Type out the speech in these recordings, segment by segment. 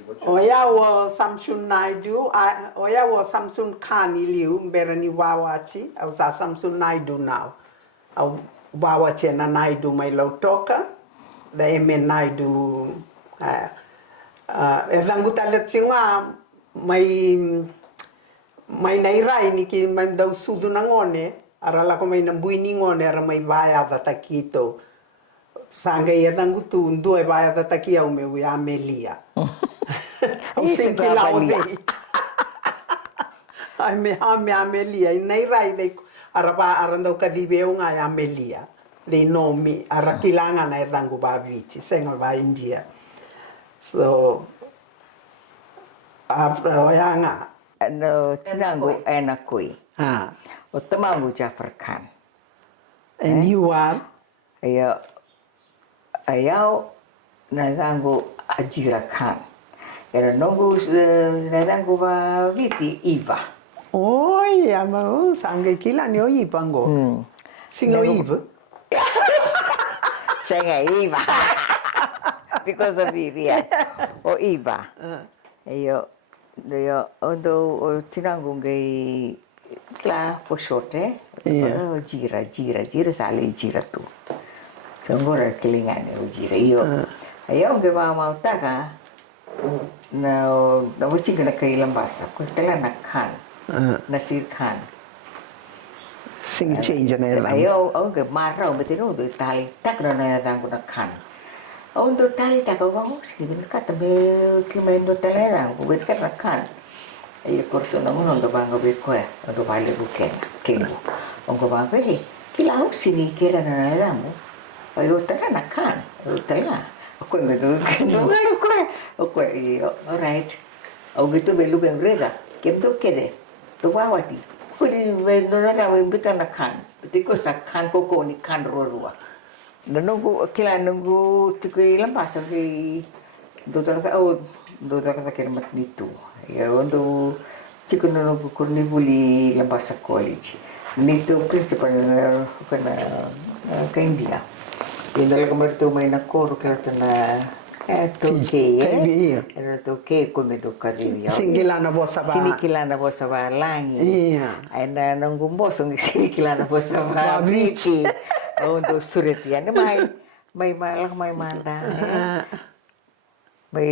Oya Samsun Naidu, Oya Samsun Khan iliu berani wawachi, au sa Samsun Naidu now. Au wawachi na Naidu mai lautoka, da eme Naidu e ranguta le tsinga mai nairai ni ki mai dau sudu na ngone, ara la ko mai na buini ngone ara mai vai ada takito. Sanga ia rangutu ndue vai ada takia ume wi Amelia. Au sinki lau dei. Ai me Amelia, nei rai dei araba arandau kadibeu ngai Amelia. Dei nomi arakilanga na rangu ba vici, senga ba India. So oyanga no tinangu enakui. O tamangu Jafar Khan. And you are? Ayau nadangu Ajira Khan. Era nongu nadangu ba viti Iva. Oi, ama sangue kila ni oi pango. Singo Iva. Senga Iva. Because of Ivia. O Iva. Yo ondo tinangu ngai kla for short gira sale gira tu. Sangora kelingane o gira yo. Ayo ngai mau taka na wuci kena kai lambasa ko tela na Khan. Nasir Khan. Sing change na ela. Ayo ngai marau betino do tali tak na zangu na Khan. Ondo tali tak ko sibin kata be kimendo telera ko bet ka Khan. Ayo persona mo ndo bango be ko ndo vale buken kingo. Ongo bango kila sini kera na era mo. Ayo tela na Khan. Tela. Ako ngai do ngalo ko. Alright. Au gitu belu bengreda. Kemdo kede. To wawati. Kuri no na we bitana Khan. Tiko sa Khan ko ni Khan rorua. Nunggu kila nunggu tikui lampas sampai do tak kermat itu ya untuk cikgu nunggu kurni buli lampas college itu prinsipal kena ke India India kemarin tu main aku kerana Toke Toke kami tu kerja Singilana bosa ba sini kilana bosa ba langi anda nunggu bosong sini kilana bosa ba bici untuk surat ya mai malah mai manda mai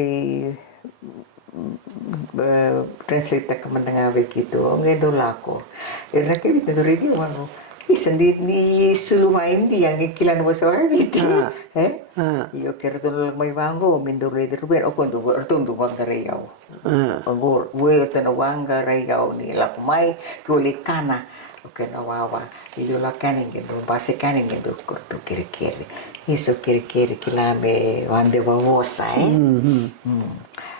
translate ke mendengar begitu ngai dolako era ke kita dori wano sendiri ni seluruh India yang kilan bahasa gitu yo kira tu mai wango mindore derben o kondo ertundu wangare yau angor we tana wangare yau ni la mai kulikana oke na wawa idola kaning do base kaning do korto kiri iso kiri kilame wande bawosa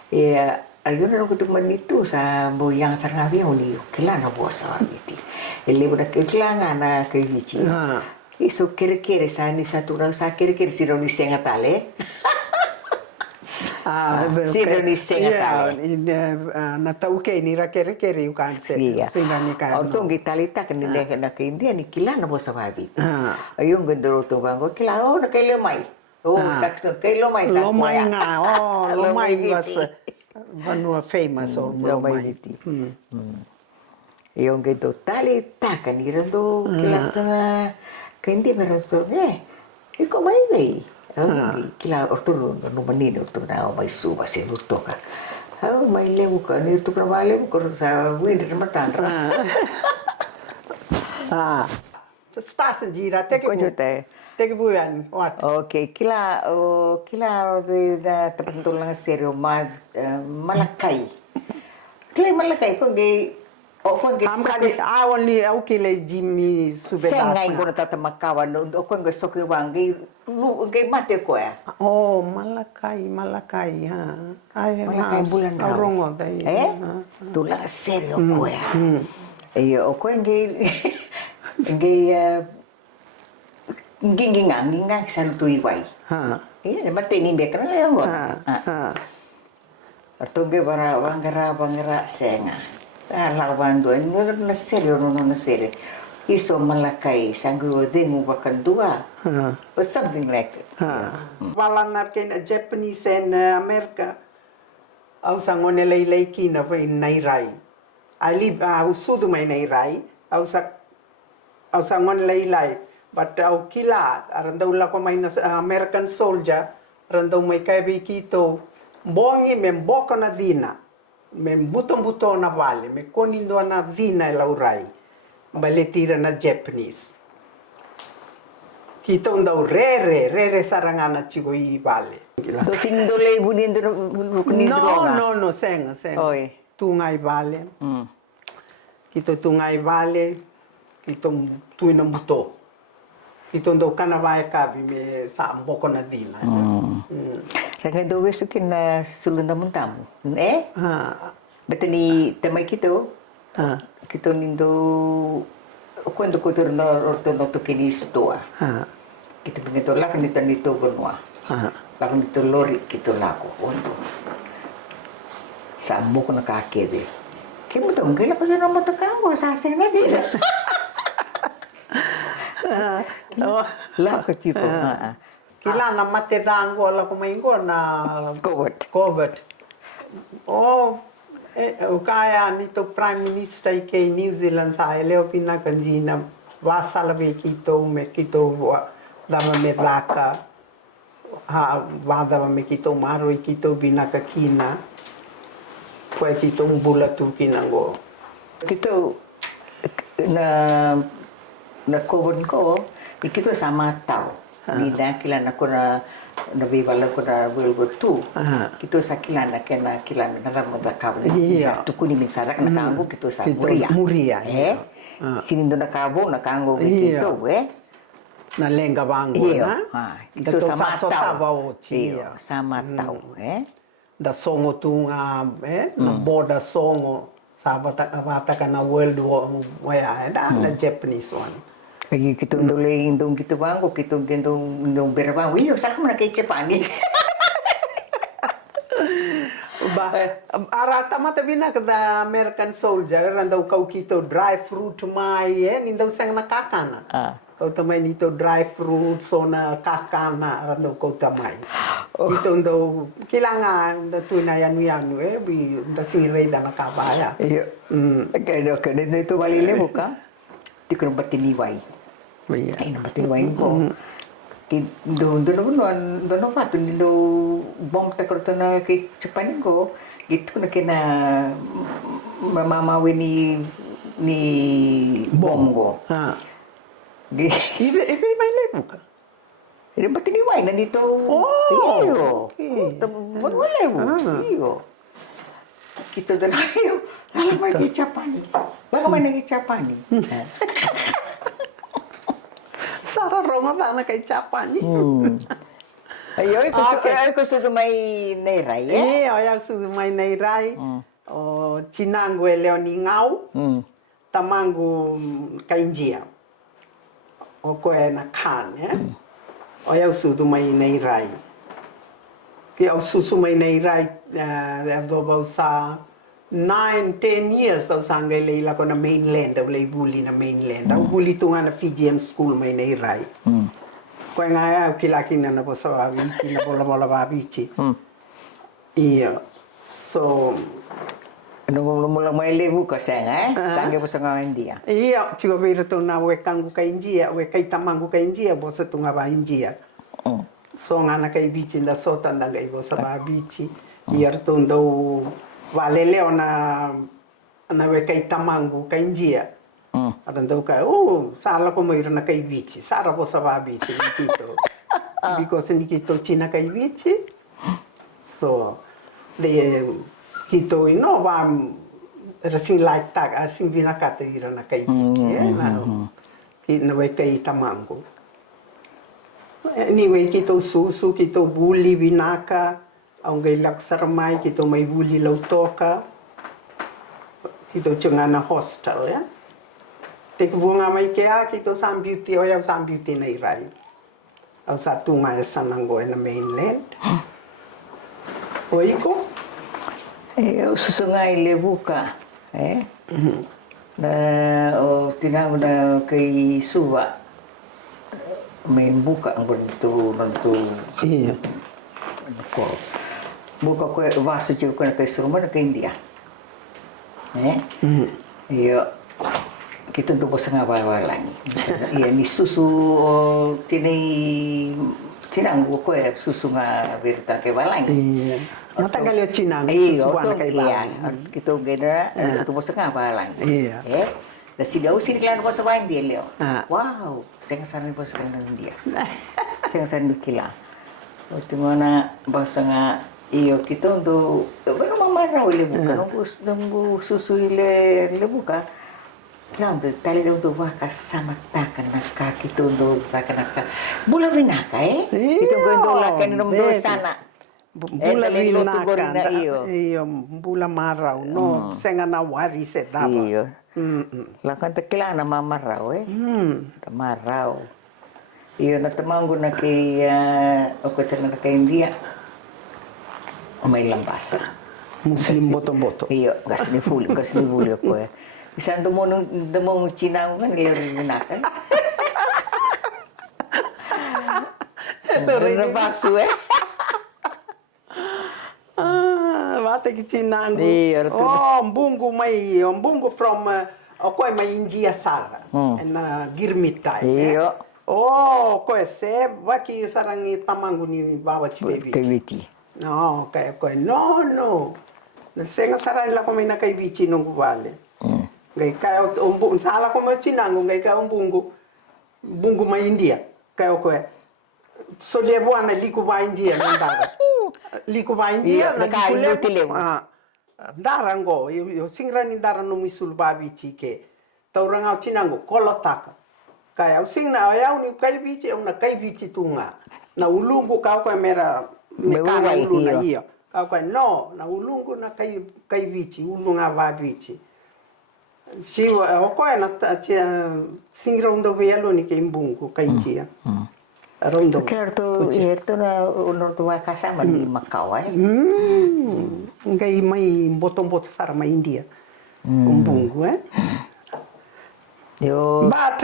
ya ayun na kutu manitu sa boyang sarnabi uli kilana bosa biti ele budak kilanga na kevici iso kiri sa ni satu sa kiri siro ni senga tale siro ni senga tale na tauke ni rakere ukan se sina ni ka orto gitalita kan ni na ke India ni kilana bosa babit ayun gendro to bango kilao na kay lemay sakto kay lomay sa lomay nga lomay was one famous or lomay yung gitu tali takan gitu kilata na kendi meroto iko may bay kila orto no manino to na may suba se luto ka may lewu ka ni to trabalho ko sa winter matan start gira teke buyan what okay kila de da terpentulang serio malakai ko gay am kali only okay Jimmy subeda sengai ko tata makawan o ko ngai soki wangi lu ngai mate ko Malakai ai Malakai bulan rongo dai tulang serio ko o ko ngai ngingang salutu iwai ini mate ni bekra yo atongge bara wangara senga lawan do na serio na serio iso Malakai sanggu dengu bakan dua or something like it Walang ken Japanese and America au sa ngone lei kina vai nai rai ali au sudu mai nai rai au sa ngon lai but au kila arandau la ko mai na American soldier randau mai kai bi kito bongi mem boko na dina mem buto na vale me konindo na dina e laurai bale tira na Japanese kito ndau re sarangana chigo i vale To sindo lei bunindo no senga Oi. tungai vale kito tungai vale kito tuina buto kito ndo kana vai kabi me sa boko na dina Raka do wesu kina sulunda muntamu. ha Betani tamai kito. ha Kito nindo quando kotor no orto no tukini stoa. ha Kito binito lak nito nito gonwa. ha Lak nito lori kito lako ondo. Sa moko na kakede. Kimo to ngela ko na mo to kawo sa sena dila. La ko tipo. kila na mate dango la ko mai na Covid. o kaya nito prime minister ke New Zealand sa leo pina kanjina wasala ve kito me kito dava me laka ha vada me kito maro kito bina ka kina ko kito mbula tu kinango Kito na Covid ko, kito sama tao. Nida kilana ko na nabibala ko na World War II. Kito sa kilana kena kilana na ramada kabo. Iya. Tuku ni minsarak na kango kito sa Muria. Sinindo na kabo na kango kito na lenga bango na kito sama tao. Iya Sama tao da songo tunga na boda songo sabata kana World War na Japanese one Lagi kita ndole indong kita bango kita indong berbango iyo saka mana kay Japani arata mata bina kada American soldier randau kau kito dry fruit mai nindau sang nakakana kau tamai nito dry fruit sona kakana randau kau tamai kito ndau kilanga nda tuina yanu bi nda singirei da nakabaya iyo kaya nito walile buka tikro batiniwai Ay, namatiniwain ko. Doon fato, do bom takroto na kay Japanin ko, gitu na kina mamamawi ni bom ko. Ibe may lepo ka? Hindi ba tiniway na dito? Iyo. Wala mo. Iyo. Kito doon ayo. Lalamay kay Japanin. Lalamay kay Japanin. Sara Roma na kay Japan. Ay, gusto ko may nairay, Ay, gusto may nairay. O, chinango e leoningau. Tamango kainjia. O, ko e na kan, O, ay gusto may nairay. Kaya gusto may nairay, dobaw sa 9-10 years au sangai leila ko na mainland au lei buli na mainland au buli tunga na FGM school mai nei rai ko nga au kilaki na na bosa wa bici na bola wa bici iya so mula mai lebu ka sang sangai bosa nga India iya chigo vira to na we kangu ka India we kai tamangu ka India bosa tunga ba India so nga na kai bici na sota na gai bosa ba bici iya to ndo Valeleo na we kay tamangu kay India. Arandau ka sala ko mayroon na kay bici. Sara ko sa bici nikito. Because nikito China kay bici. So de kito va rasing like tag asing binakata ira na kay bici na we kay tamangu. Anyway kito susu kito buli binaka ang gailak sarmay kito may buli lautoka kito chunga na hostel tek bunga may kaya kito sam beauty na iray aw sa tunga sa nanggo na mainland oi ko susungay lebu ka na tinawag na kay Suwa may buka ang ganito iya ko buka kue vasu juga kue serumah ke India. Iya, kita untuk bosan awal lagi. Iya, ni susu tinang kue susu nga berita ke balang. Iya. Mata kali Cina, Iya, susuan kay iya. balang. Kita geda untuk bosan awal lagi. Iya. Da sigaw sini kailan bosan balang dia leo. Ah. Wow, saya sarin bosan dia. Saya sarin kila. Waktu mana bosan nga iyo kita untuk baru mamara ile buka nunggu susu ile buka. Rambe tali untuk wakas sama takan naka kita untuk takan naka. Bula vinaka Kita untuk lakan nung do sana. Bula vinaka. iyo. Iyo, bula marau no senga na wari se daba. Iyo. Lakan tekila na mamarau Marau. Iyo na tamanggo na kay ako tala na kay India. May lambasa. Muslim boto-boto. Iyo, gas ni fuli ako Isang dumong China kan nilari nakan. Ito rin. Nabaso Bate ki Cina. Iya, mbungu from ako ay may India sara. Na girmit kay. Iyo. Ko se waki sarang tamangu ni baba chilevi. Keviti. No, ko no. Senga sarang la ko may nakaibichi nung wale. Gay kayo sala ko mo Chinango gay kayo bungu may India. Kayo ko solevo ana liku ba India nandara. Liku ba India na liku darango yo singra ni daran no misul babi chike. Tauranga Chinango kolotaka. Kaya singna ayaw ni kay bichi na kay bichi tunga. Na ulungu kayo ko mera mekana ulu na iyo. Kayo ko no na ulungu na kay bichi ulunga ba bichi. Si ko na singra undo velo ni kay mbungu kay chia. Rondo. Kerto na unor tuwa kasama di Macau Ngay may botong-boto sa may India. Mbungu Yo. But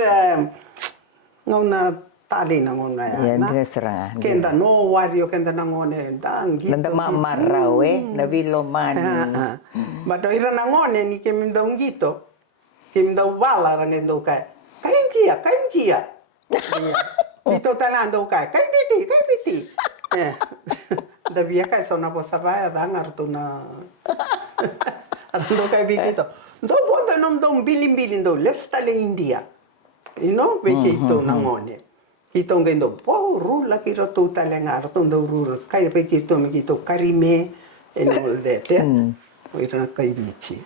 ngaw na tali na ngaw na yan. Yan serang. Kenda no wario kenda na ngone dangi. Nanda mamaraw na vilomani. But ira na ngone ni kemindaw ngito. Kemindaw bala rangendo kay. Kainjia. Dito talando kay. Kay biti. Dabia kay so na po sabaya dangar to na. Arando kay bigito. Do boda nom dom bilin do lestale India. You know, veke ito nangone. Ito ngendo po rula kiro to talengar to do rur kay veke ito migito karime and all that. Ira kay bichi.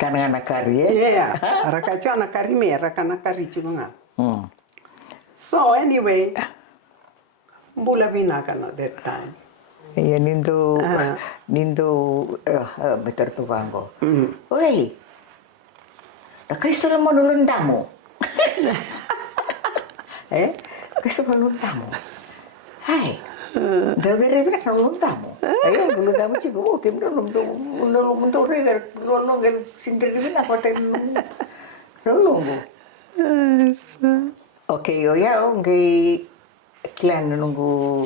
Kana nakari Yeah, rakacha na karime rakana karichi nga. So anyway, bula binaka that time. Iya nindo betul tu bangko. Oi. Kay sila mo nulundamo. Kay sila nulundamo. Hai. Dagere bina nulundamo. Ayo nulundamo chigo okay nulundamo reder nulundamo sindir bina ko tay nulundamo. Okay, ya ngai klan nunggu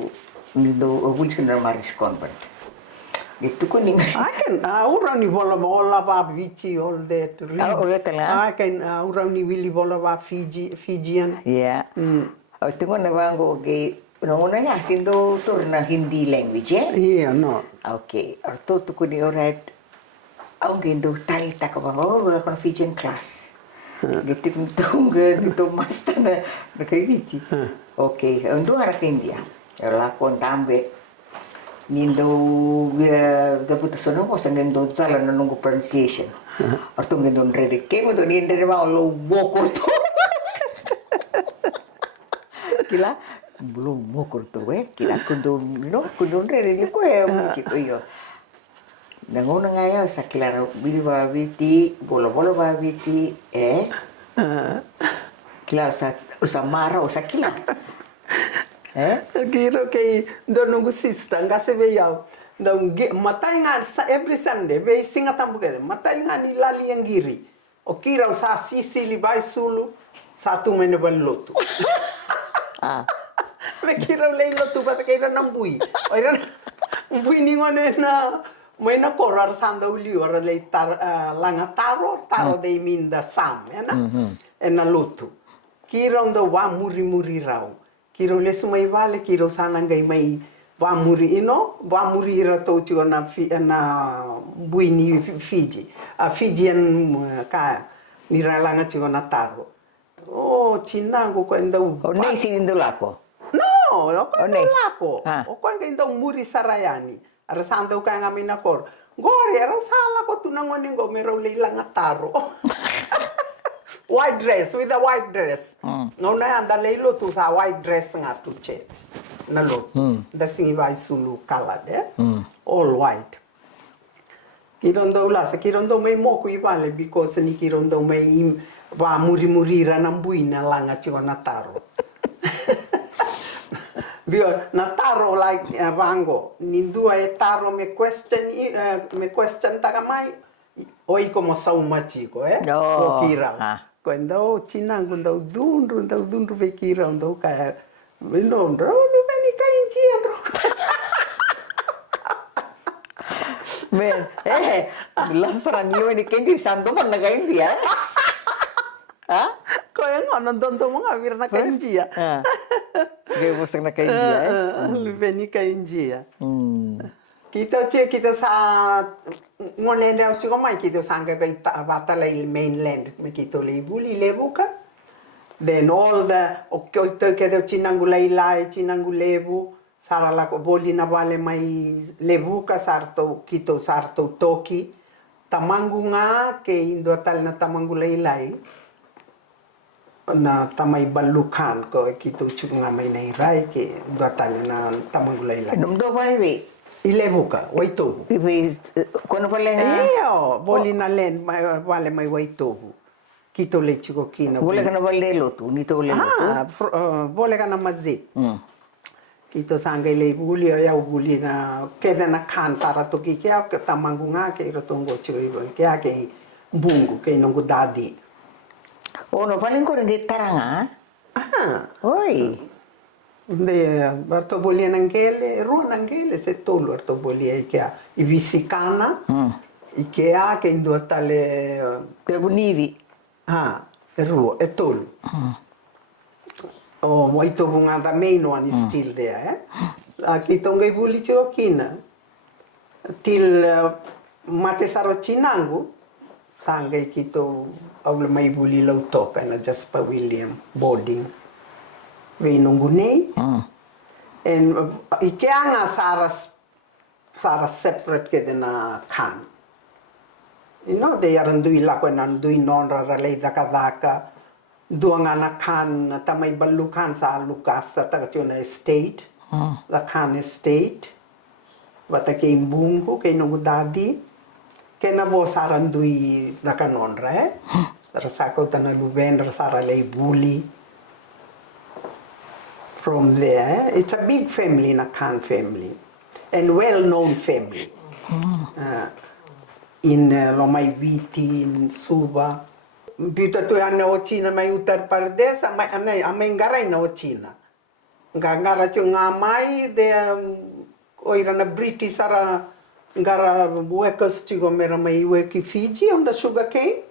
nido ogulsin na maris convent. Gitu kuning. Akan orang ni bola ba bici all that. Akan orang ni willy bola ba Fijian. Yeah. Tengok na bango ge nona ya sindo turna Hindi language Yeah, no. Okay. Arto tu kuning orat. Ang gendo tali tak bango wala kon Fijian class. Gitu gitu master na kay bici. Okay, untuk arah India. Lakon tambe nindo dapat sono ko sa nindo tala na nunggu pronunciation atau nindo rede ke mo do nindo ma lo boko to kila belum boko to kila kundo rede ni ko chito yo nangono ngaya sa kila bili ba biti bolo ba biti kila sa mara sa kila Kiro kay do nungu sista ngase be yaw do matay nga sa every Sunday be singa tambuke matay nga ni lali yang giri o kira sa Sicily bay sulu satu mene lotu me kira lei lotu ba kira nambui o ira Buini ngone na may na korar sanda uli ora lei langa taro dei minda sam, na? E na lutu. Kiro ndo wa muri rau. Kiro le sumai vale kiro sana ngai mai wa muri ra to tio na buini Fiji. A Fijian ka ni ralanga tio na taro. Oh, chinango ko ndau. O nei sinindo lako. No, o nei lako. O ko ngai ndau muri sarayani. Ara sanda ka ngami na kor. Gori era sala ko tunangoni ngo mero le langa taro. White dress, with a white dress. No na anda leilo tu sa white dress nga tu church. Na lo. Da singi vai sulu colored, all white. Kirondo kirondo mai moku I vale because ni kirondo mai va muri ra nambuina langa chiwa na taro. Bio na taro like vango nindua e taro me question tagamai oi como sauma chico No. Kira. Quando chinango ndau dundu ve kira ndau ka no veni ka india Men, lasaraniyo ni kendi santo man naga India. Ha? Ko yang nonton mga vir na ka india. Gaya busang na ka India. Veni ka india. Kita sa ngolende au chico mai kita sanga ka batala il mainland me kita le buli le buka. Then all the okyo ke de chinangu lebu sara la ko boli na vale mai lebuka sarto kito sarto toki tamangu nga ke indo tal na tamangu lai na tamai balukan ko kito chunga mai nei rai ke indo tal na tamangu lai Nung do pa iwi. ilebuka waitobu Iwi, kono pala nga. iyo boli na len vale mai waitobu kito le chiko kina Wala ka na wale lotu, nito wale lotu. bole ka na mazit Kito sangai le buli ya buli na keda na kan sara to ki kya tamangu nga ke rotongo chui kya ke bungu ke nongu dadi. O no paling ko rin taranga. Oi. De barto boli nangele ru nangele se tolo barto boli e kya I visikana. I kya ke ndo tale Ke bunivi. ru e tolo. Oh, moito bunga da main one is still there, Aqui tongai buli chiokina. Til mate saro chinangu, sangai kito aula mai buli lau toka na Jasper William boarding. Vei nungu nei. And ikeanga Sara separate ke na kan. You know, they are ndui lako na ndui nonra ralei daka. Dua ngana kan tamay balukan sa look after taga estate. The kan estate. Bata kay bungo kay nungu dadi. Kay na bo sarandui na kanon re. Rasako tana luben rasara lay buli. From there, it's a big family na kan family. And well-known family. In Lomai Viti, in Suba. Bita tu ane o China mai Uttar Pradesh, amai ngarai na o China. Ngara chu ngamai de oira na British ara ngara workers chigo mera mai work in Fiji on the sugar cane.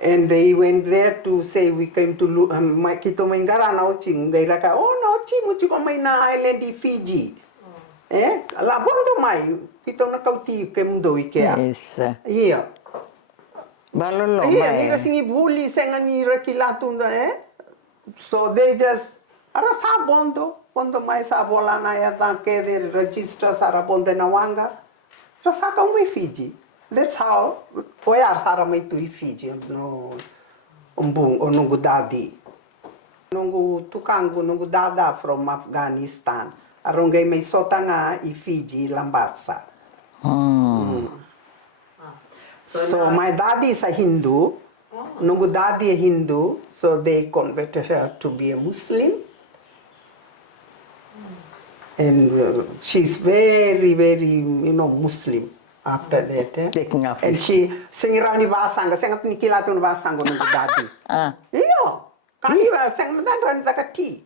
And they went there to say we came to mai kito mai ngara na o ching ngai ka oh na o chi mu chigo mai na island in Fiji. La bondo mai kito na kauti ke mundo ikea. Yes. Yeah. Balolo Yeah, mai. nira singi bully senga nira kilatunda So they just ara sa bondo mai sa bola na ya ta ke de register sara bonde na wanga. Rasa ka mai Fiji. That's how oyar sara mai tu Fiji no umbung onungu dadi. Nungu tukangu nungu dada from Afghanistan. Arongai mai sotanga I Fiji lambasa. So my daddy is a Hindu. Nungu daddy a Hindu, so they converted her to be a Muslim. And she's very, very, Muslim after that. Taking off. And she singirani basanga, sengat nikilatun basango nungu daddy. Iyo, kani sengat dan takati.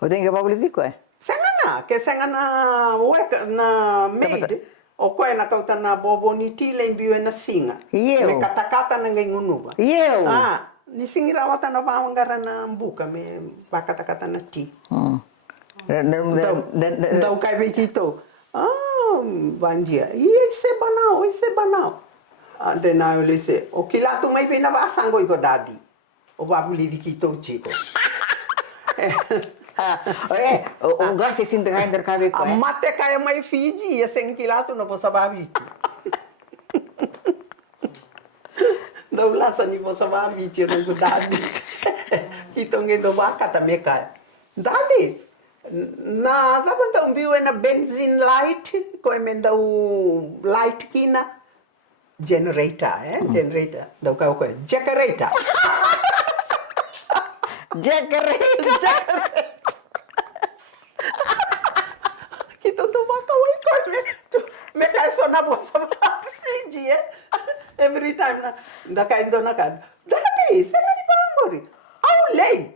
O tenga pa politiko eh. Sengana, ke sanga na weka na maid. O koe na kauta na bobo ni tile imbiwe na singa. Iyo. Me katakata na ngai ngunuba. Iyo. Ni singira wata na wawangara na mbuka me bakatakata na ti. Dau kai vekito. Banjia. Ise banao. Ande na eu lese. O kilatu mai bina vasango iko dadi. O babuli di kito chico. O gosto assim de render cabe com. Mate kaya mai Fiji ya seng kilatu na po sa babiti. Daw lasa ni po sa babiti no ko dadi. Kito ngendo baka ta me kaya. Dadi na dapat ta umbiwe na benzene light ko emenda u light kina generator generator daw ka ko generator. Generator. Kita tu maka wai kau me kai sona bosa Fiji every time na da kai ndo na kan dadi sema ni pangori au lei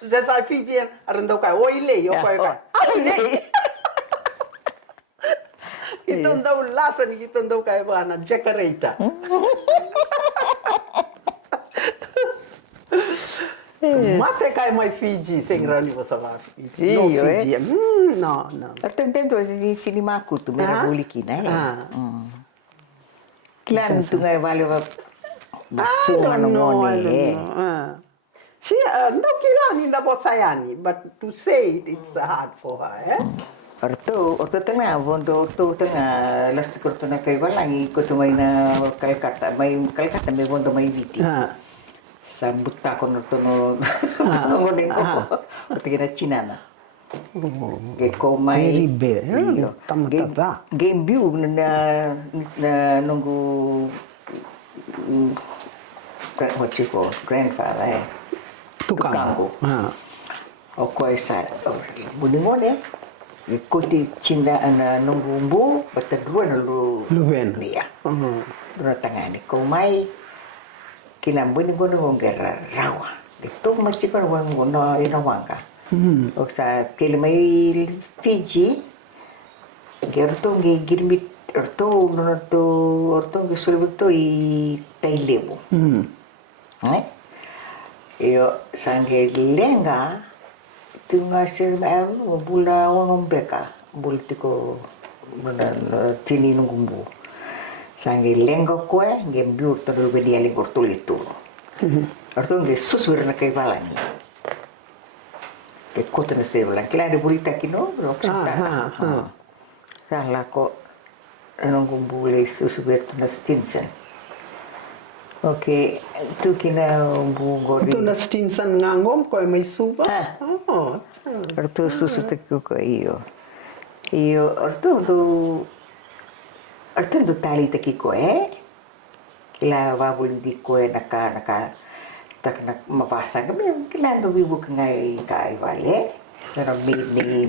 Zesa Fijian arendo kai oi lei o kai au lei kita ndo lasa ni kita ndo kai bana generator. Mate kai mai Fiji seng rani bosa Fiji. No Fiji. No. Atendendo di cinema kutu mera bulikina Klan tu ngai vale va sunga no mone. She no kilani da bosayani, but to say it's hard for her. Orto tengah bondo orto tengah las korto na kay walangi kutu mai na Calcutta mai bondo mai viti. Sambut ko no tono ngoling ko tingina China na ko mai ribe game view na nunggu what you call grandfather tukangku o ko isa buningone ko ti China na nunggu mbu batadua na lu ya dura tangani ko mai kinambun ko no gera rawa dito machiko no inawanga o sa kilmay Fiji gerto ngi girmit orto ngi sulbuto I tailebo yo sange lenga tunga sir maru bula wonombeka bultiko tini nungumbu sange lengo koe nge biur taru bedi ali gortul itu. Arto nge susur na kay balangi. Ke kota na sero lang kila de burita kino roksita. Sala ko anong gumbule susubir na Stinson. Okay, tu kina bugori. Tu na Stinson ngangom koe may suba. Arto susutek ko iyo. Iyo arto do Artendo tali taki ko kila wabul di ko naka tak nak mapasa kami kila ndo bibu ngai kai vale pero ni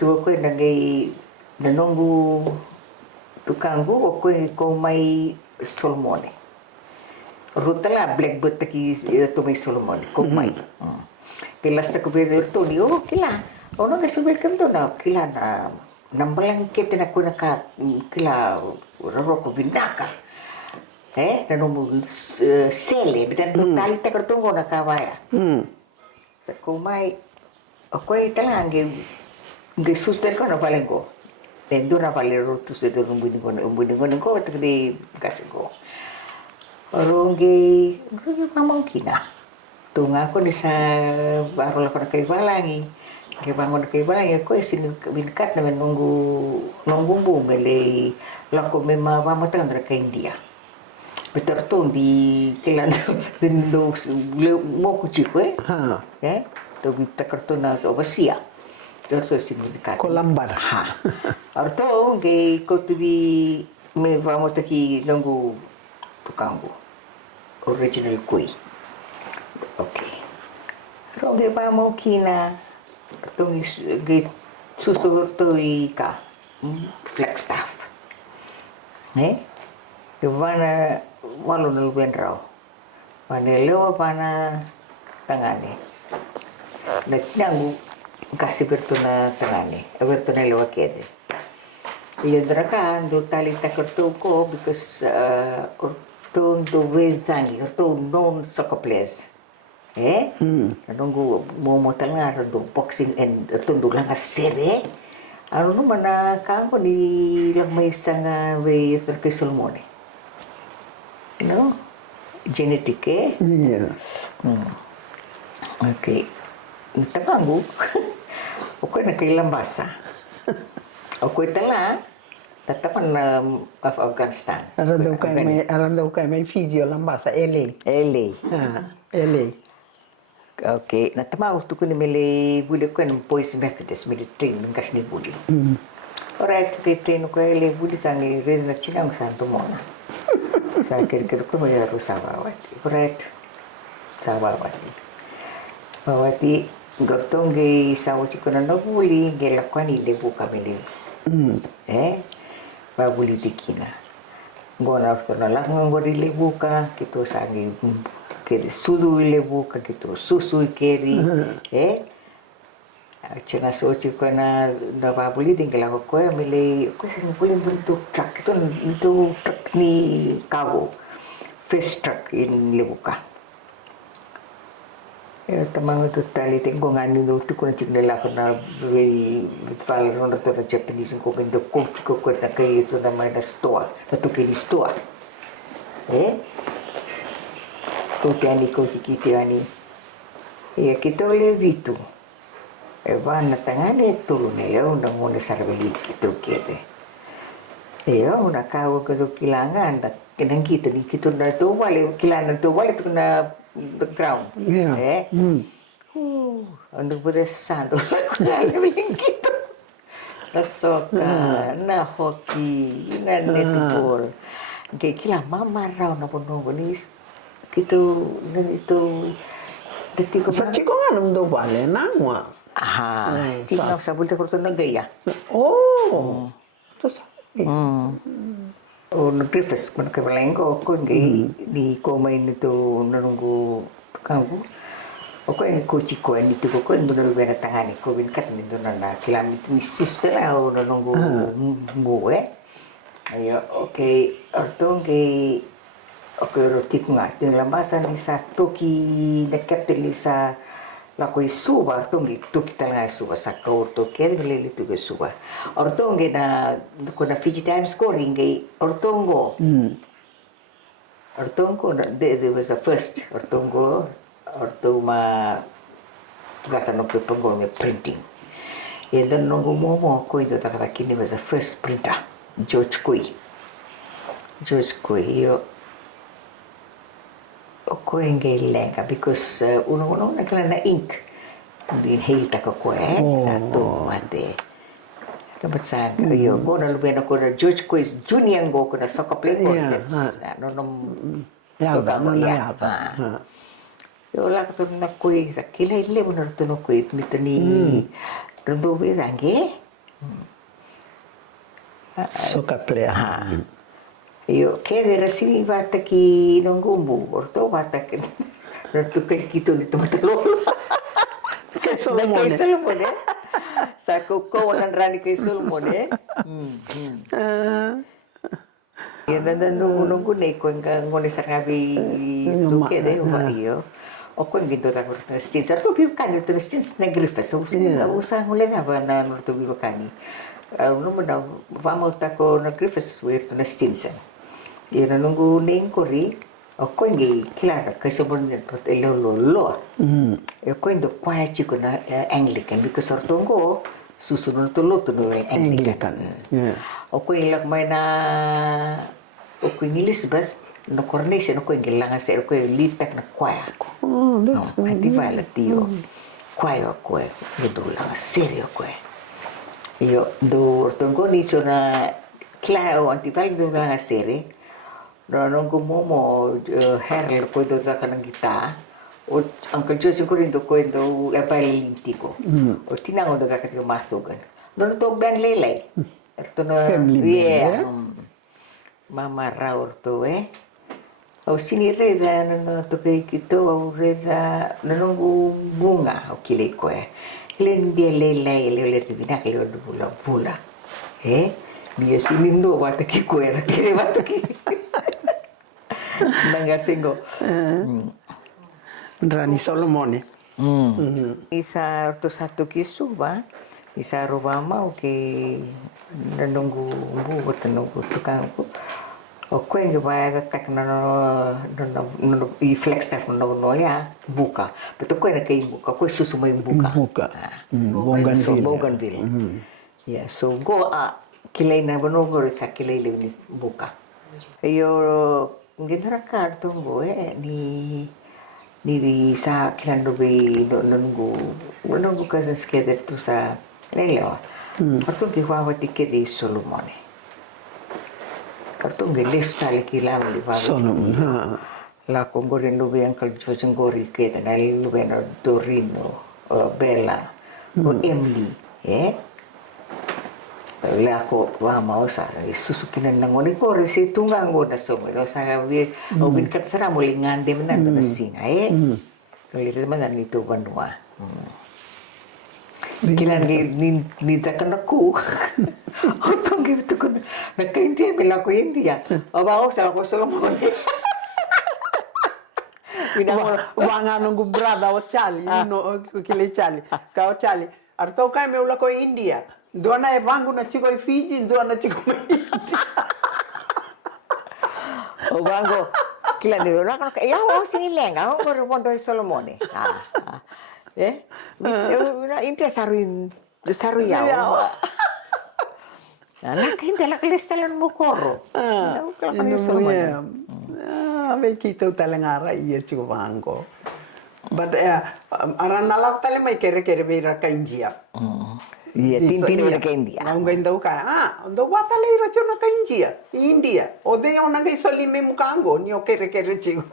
tu ko nangai nanongu tukanggu ko mai solmone rutala blackbird taki to mai solmone ko mai kila sta ko be to ni kila ono ke subir kam to na kila na nambalang kita na kuna ka kila roko vindaka nanomu sele bitan tali ta kertungo na kawaya sa kumai okoi talange nge suster ko na valengo tendo na valero tu se do umbuni ko tadi kasiko oronge mamongkina tunga ko ni sa baro la ko kay valangi Kaya bangun kay balay ko isin binkat na nunggu bumili lako may mamamatang na kay India. Betul tu di kilan dindo mo kuchiko to kita kartu na to basia. Terus isin binkat. Kolambar Arto kay ko tu bi may vamos taki nunggu tukanggo original koi. Okay. Roge pa mo kina Itong susugur to ka Flagstaff. Wana walo na luben raw. Panelewa pa na tangani. Nagtinango kasi berto na tangani, berto na lawakede. Iyo drakan do tali takerto ko because orton do wezangi, orton non soccer players. Nunggu mo talanga do boxing and orton do lang sere. Ano naman na kampo ni lang may isang way Solomon. You know? Genetic eh? Yeah. Okay. Natakango. Ako na kailang basa. Ako tala. Tatapan na of Afghanistan. Aran daw kay may video lang ba sa LA? LA. LA. Okay. Natamaw to ko ni Mili Buli ko ng Boys Methodist military ng kas ni Buli. Alright, train ko LA Buli sa ni rin na chinang santo mo na. Sa kira ko may aro sa bawati. Alright. Sa bawati. Bawati gotong gay sa uci ko na nabuli gelakwan ilebu kami babuli dikina. Gona after na lang ngori lebu ka kito sa ngi kiri sudu lebu ka kito susu keri Cina soci ko na babuli din kala ko mili ko sa pulin dun truck itu truck ni cargo fish truck in lebu ka. Tamang itu tali tengko ngani do tu ko cik nela ko na pal no to Japanese ko kendo ko na kay ito na may na store to kini store ko tiani ko tikiti ani kita le vitu va na tangane tu ne yo na mo na sarbeli kito kete yo na kawo ko kilangan ta kenang kita ni kita na to wale kilangan to wale tu na the ground. Yeah. Ano ba santo na leveling kita. Na soka, na hockey, na netball. Kaya kila mama raw na puno ni kito ganito dati ko Sa chiko nga nung do vale na ngwa. Tingnan sa bulta ko na gaya. Oh. To sabi. O nag-breakfast man kabaleng ko di ko may nito nanunggu kamu o ko en coach ko en nito ko en doon na tangani ko bin kat nito na kilamit ni sister o nanunggu ayo okay ortong rotik nga ting lambasan ni sa toki na kapten sa la ko suba ortong toki talaga suba sa ko to kere lili to suba ortong na ko na Fiji Times scoring ortongo there was a first ortoma gata no pe pongo me printing e dan no mo ko ito takara kini was a first printer George Kui yo ko lenga because uno nakala na ink din hilta ko sa to ate tapos sa yo ko na lubena ko na George Quiz Junior go ko na soccer player ko yo la ko na kuy sa kilay le mo na to no kuy mitani rodo we dange Soccer player. Yo kede rasi bata ki nongumbu orto bata ki ratu kay kito dito matalolo Kay Solomon. Sa ko ng rani kay Solomon yan na nunggu ne ko ngone sa kabi to kede ba iyo o ko ngido ra ko na stins to bi kan to stins na grifa so usa ngule na ba na to bi kani no mo na vamos ta ko na grifa to na stins yan nunggu ning ko ri o ko ngi klara kay sobon to lo e ko ndo kwa chiko na Anglican because ortongo susunod to Anglican o ko ilak may na o ko ni Elizabeth no coronation o ko ngilang sa ko litak na kwaya ati vala tio kwaya ko ndo lang serio ko yo do ortongo ni so na claro anti val do lang serio no gumomo herler ko do sa kanang gita o Uncle George ko rin do ko do evalintico o tinango do ka masugan no to dan lelay ito na family mama raw to Au sini reda na toke kito au reda na nungu bunga au kile koe. Len dia lelai le tibinak le bula bula. Dia sini ndo wata ki koe na kire wata ki. Nanga singo. Rani Solomone. Isa to satu kisu ba. Isa roba mau ke na nungu buat nungu tukang ko. O koe nge vai tak na no I flex tak no ya buka. Betul koe na kay buka, koe susu may buka. Buka. Bougainville. Yeah, so go kilay na bonogo sa kilay ni buka. Yo ginara karto go ni sa kilando be nungu kasi skeder tu sa lelewa. Parto ki wawa tiket di Solomone. Kartu ngelis tali kilam li Solomon. La kongorin lube yang kalau jengori kita nali lube no Dorino, Bella, Emily, La ko wa mau sa susukinan nangoni ko resi tunggang go na so no sa wi obin kat sara muli ngande menan na singa Tulir man itu banua. Kilan ni takkan aku. Otong gitu kan. Nak India bela ko India. Aba sa ko Solomon. Wanga nungu brada o Charlie, no kile Charlie. Ka o Charlie. Arto kai me ula ko India. Dona e vangu na chiko I Fiji, dona chiko me India. O vango kilan ni ora kan ya o sini lenga o ko mondo Solomon. India saru ya. Anak hindi lang kalistalan mo koro. May kita talangara iya chico vango. But aran nalak tale may kere beira ka India. Iya, tintin na ka India. Ang ganda ka. Do watale ira chona ka India. O de ona ga isoli me mukango ni o kere chico.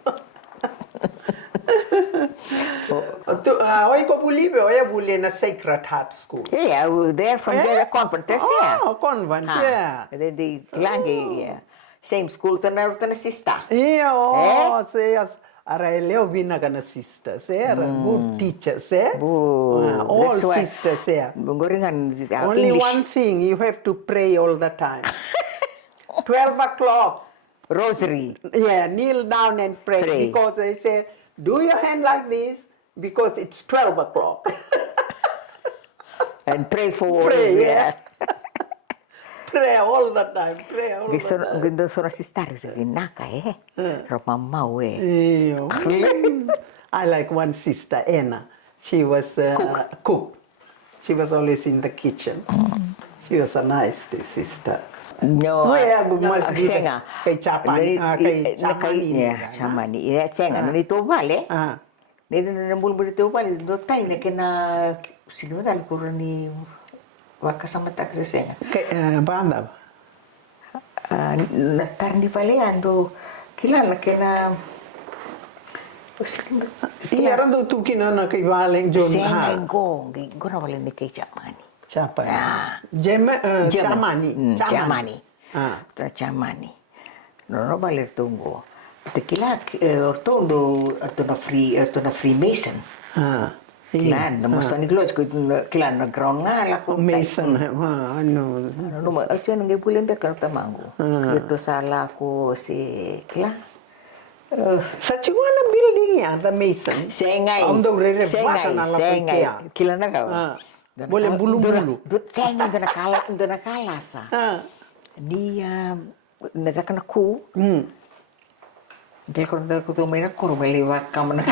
Oi ko bulibe oya buli na Sacred Heart School. Yeah, there from there convent. Oh, convent, yeah. The langue, same school to na sister. Yeah, yes. Ara leo vina kana sister, good teachers, all sisters, Only one thing, you have to pray all the time. 12 o'clock. Rosary. Yeah, kneel down and pray. Because they say, do your hand like this because it's 12 o'clock. And pray for pray, yeah. Pray all the time. Pray all the time. Gundo sura sister naka Ropa mau I like one sister, Anna. She was cook. She was always in the kitchen. She was a nice sister. No, must be kay Chapani, kay Chamani. Chamani. Chenga, nito vale. Nito na bulbul ito vale. Do tayo na kina siguro dal ko ni wakasama ta sa senga. Kay banda. Natar ni vale ando kilala kina Iya rando tu kina na kay Valeng John. Senga ngong, na vale ni kay Chamani. Chamani. Chamani. No vale tungo. Tequila ortondo Freemason. Kilan na Masonic Lodge kilan na ground nga la ko Mason. No ma acho nang ibulen be karta mango. Ito sala ko si kilan. Sa chiguana building ya the Mason. Sengay. Ando re-refasa na la kaya. Kilan na ka. Boleh bulu-bulu. Saya ndo nakala sa. Dia nataka na ku. Dia ko may na ko maliwa kam na.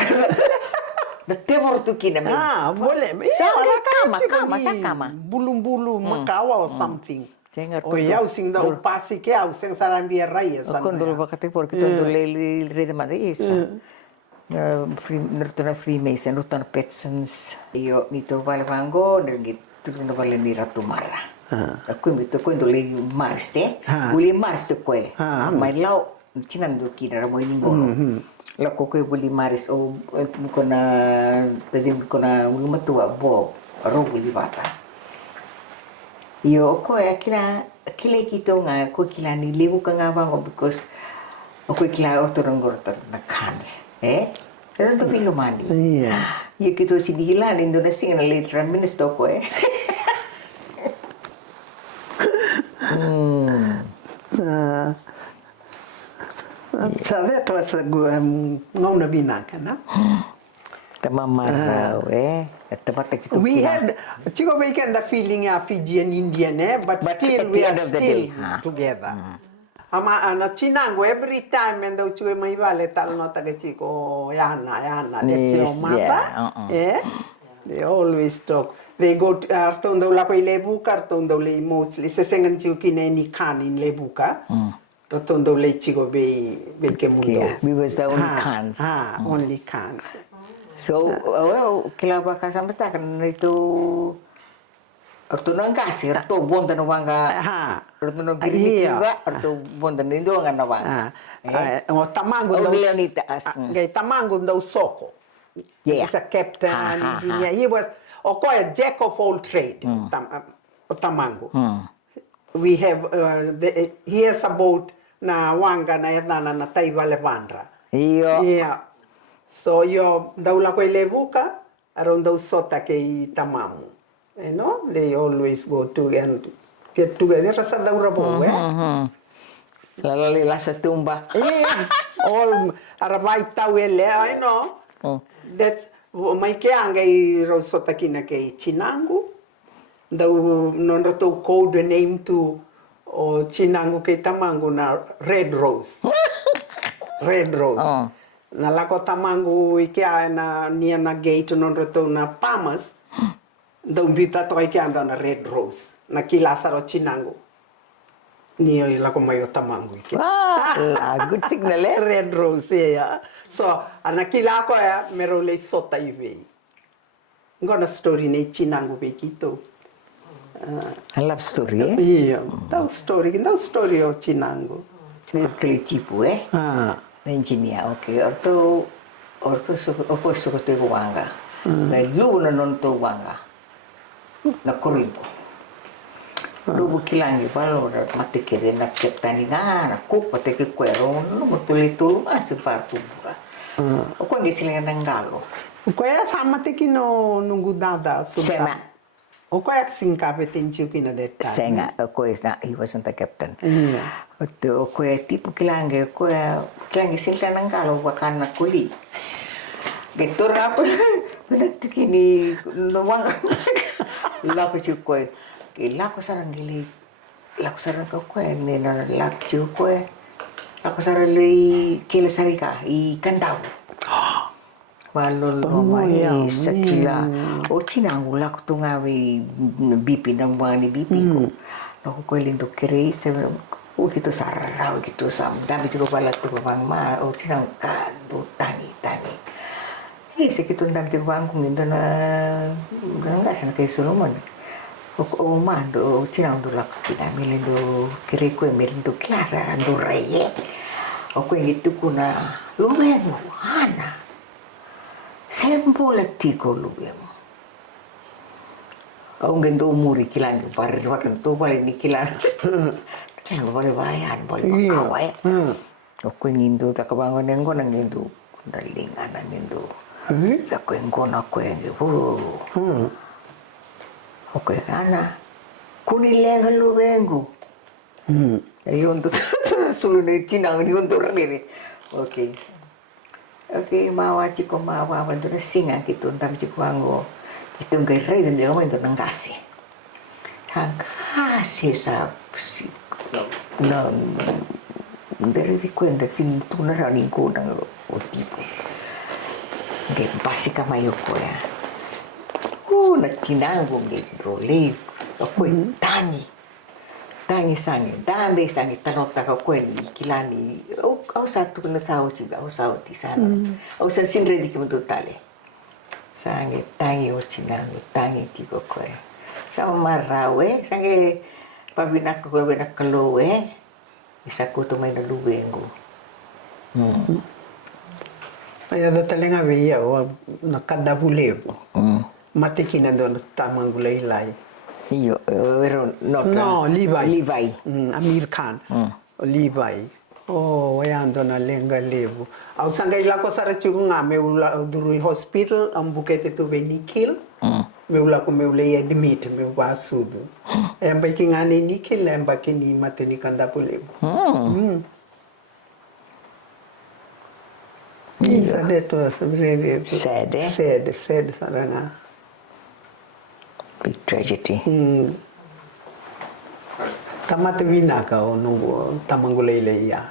Temor tu kina me. Boleh. Kama. Bulu-bulu makawa or something. O yaw sing da upasi ke au sing sarambia raya sa. Kondolo bakate porque tondo le de Madrid. Nurtuna Freemason, nurtuna Petsons. Io mi trovavo vango, nurtuna vale ni ratumara. Quindi quando le marste, uli marste kue. Ma lau cinando kira ramo ingolo. La ko kue uli maris o kona ulumatua bo ro uli bata. Io kue kila kito nga ko kila ni lebu ka nga vango because Ako ikila oturong gorta na kans. Kaya ito pinumani. Iya. Iya kita sidilan Indonesia na literal minister ko Sabe tua ngau na binaka na? Tamamaraw We had Chico weekend the feeling ya Fijian Indian but still at we the are end of the still day, together. Ama ana chinango every time and the chui mai vale tal no taga chico yana that's your Yes, mother. yeah, Yeah. They always talk. They go to artondo la pai lebuka artondo le mostly se sengan chiu kine ni kan in lebuka. Artondo le chico be ke mundo. Yeah, we was the only cans. Only cans. So, kila baka sampai tak kan itu Arto nang kasi, arto bonda na wanga, arto nang giri juga, arto bonda na indo nga na wanga. O tamango Oh, daw Leonita as. Gay tamango daw soko. Yeah. He's a captain and engineer. He was a jack of all trade. O tamango. We have he has a boat na wanga na yadana na Taivale Vandra. Iyo. Yeah. So yo daw la ko lebuka aron daw sota kay tamamu. You know, they always go to and get together. Rasa daw rabo, Lalu lasa tumba. Yeah, all arabai tawele, I know. That's may kaya ngay raw sota kina kay Chinango. Daw non rato code name to o Chinango kay tamango na Red Rose. Red Rose. Nalako tamango ikia na niya na gate non rato na Pamas. Daw bita to kay anda na Red Rose. Nakilasa ro Chinango. Niyo ila ko mayo tamango ikia. Good signal Red Rose, yeah. So, nakila ko mero le sota iwe. Ngona story na Chinango be kito. I love story Iya, daw story o Chinango. Kali tipu engineer, okay. Orto suko te wanga. Na lubu na nonto wanga. Na korimbo. Lubu kilangi palo na matikere na kaptani na kuk pateke kwero no mutuli-tulu masih partubura. O ko ngi silinga nangalo. Kaya sama te kino nungu dada Sema. O kaya singkape tenchi kino that time. Senga, ko is not, he wasn't the captain. Iya. O ko tipo kilangi silinga nangalo wakan na kuli. Gitu apa? Benar kini nomang la ko ko la ko sarang gili la ko sarang ko ne na la ko la ko sarang li kila sarika I kandau walolo mai sakila o tinangu la ko tungawi bipi na wani bipi ko no ko lindo kere se o gitu sarau gitu sam dami ko bala to bang ma o tinang ka do tani se kita ndam te bang kung indo na nggak sana kay Solomon o mando tinang do lak kita milendo kire ko milendo Clara ando reye o ko gitu kuna luwengo ana sembola tiko luwengo o ngendo muri kilang par wakan to bale ni kilang kilang bale bayan bale makawai o ko ngindo ta kabangon ngo nang ngindo daling ana ngindo la kwengo na kwenge okay ana kunilenga luwengu ayunto sulu ne tinang ni untuk rene okay mawa chiko mawa bantu na singa gitu ndam chiko ango itu ngai rei dan dia ngomong nang kasih sa na dari di kwenda sin tunara ningko nang o tipo de pasti kamayo ko ya. Nagtinango gitu, le, ako tani sangi, dami sangi tanong taka ko ni kilani. Au satu na sao chiga, au sao ti sana. Au san sinre di kimo totale. Sangi tangi o chinango, tangi ti ko ko. Sa marawe, sangi pabinak ko kalowe. Isa ko to may naluwengo. Kaya do talenga veia o nakadabulevo. Mate kina do tamangulay. Iyo, pero No, Levi. Levi. Amir Khan. Levi. Oh, ando na lenga levo. Au sanga ila ko sara chunga me ula durui hospital am bukete tu venikil. Me ula ko me ula ia admit me wa sudu. Em ba ki ngani nikil em ba ki ni mateni kanda pulevo. Isa that was really Sad, eh? sad saranga. Big tragedy. Tamata vina ka o nungu tamangulele ia.